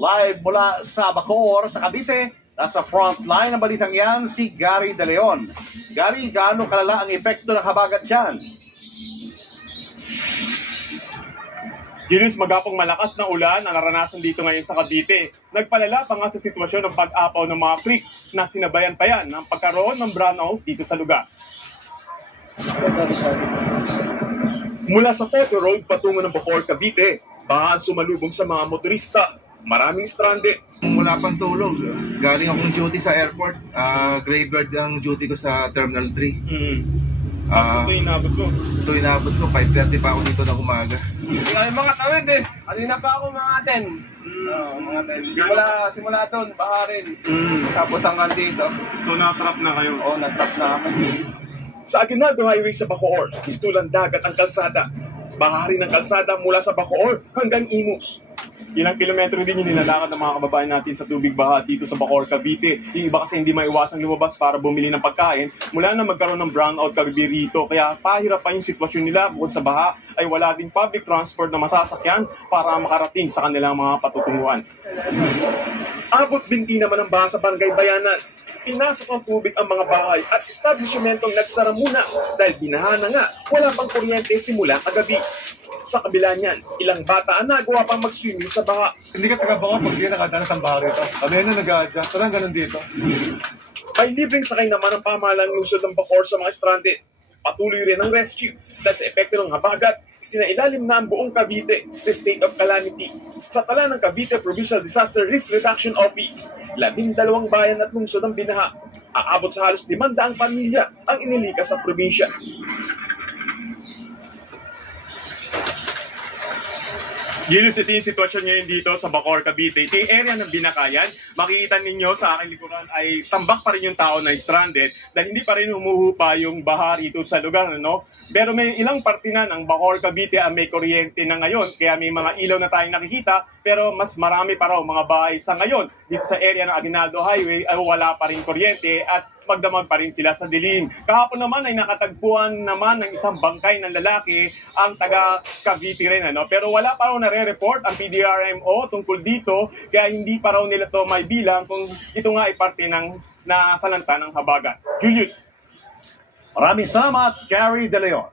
Live mula sa Bacoor sa Cavite, nasa front line ng balitang yan si Gary De Leon. Gary, gaano kalala ang epekto ng habagat dyan? Julius, magapong malakas na ulan ang naranasan dito ngayon sa Cavite. Nagpalala pa nga sa sitwasyon ng pag-apaw ng mga creek na sinabayan pa yan ng pagkaroon ng brownout dito sa lugar. Mula sa Petro Road patungo ng Bacoor, Cavite, baka sumalubong sa mga motorista. Maraming stranded. Wala pang tulog. Galing akong duty sa airport. Graveyard ang duty ko sa Terminal 3. Ito inabot ko. Ito inabot ko. 5:30 pa ako dito na umaga. Hindi kami mga tawid eh. Kanina pa ako mga 10. Mga 10. Simula doon, baha rin. Tapos hanggang dito. So na-trap na kayo? Oo, na-trap na kami. Sa Aguinaldo Highway sa Bacoor, istulang dagat ang kalsada. Baha rin ang kalsada mula sa Bacoor hanggang Imus. Ilang kilometro din yung nilalakad ng mga kababayan natin sa tubig baha dito sa Bacoor, Cavite. Yung iba kasi hindi maiwasang lumabas para bumili ng pagkain mula na magkaroon ng brownout kagabi rito. Kaya pahirap pa yung sitwasyon nila. Bukod sa baha ay wala din public transport na masasakyan para makarating sa kanilang mga patutunguhan. Abot binti naman ang baha sa Barangay Bayanan. Pinasok ng tubig ang mga bahay at establishmentong nagsara muna dahil binaha na nga, wala pang kuryente simula kagabi. Sa kabila niyan, ilang bata ang nagawa pang mag-swimming sa baha. Hindi ka taga-Bacoor pag di nakadanas ang baha rito. Kami na nag-a-adjust. Parang ganun dito. May libreng sakay naman ang pamahalang lungsod ng Bacoor sa mga stranded. Patuloy rin ang rescue dahil sa epekto ng habagat, sinailalim na ang buong Cavite sa state of calamity. Sa tala ng Cavite Provincial Disaster Risk Reduction Office, 12 bayan at lungsod ang binaha. Aabot sa halos 500 pamilya ang inilikas sa probinsya. Julius, ito yung sitwasyon ngayon dito sa Bacoor, Cavite. Ito yung area ng Binakayan. Makikita ninyo sa aking likuran ay tambak pa rin yung tao na stranded dahil hindi pa rin humuhupa yung baha rito sa lugar. No? Pero may ilang parte na ng Bacoor, Cavite ang may kuryente na ngayon. Kaya may mga ilaw na tayong nakikita pero mas marami pa raw mga bahay sa ngayon. Dito sa area ng Aguinaldo Highway ay wala pa rin kuryente at magdamag pa rin sila sa dilim. Kahapon naman ay nakatagpuan naman ng isang bangkay ng lalaki ang taga Cavite rin. Pero wala pa raw nare-report ang PDRMO tungkol dito kaya hindi pa raw nila to may bilang kung ito nga ay parte ng nasalanta ng habagat. Julius. Maraming salamat, Gary De Leon.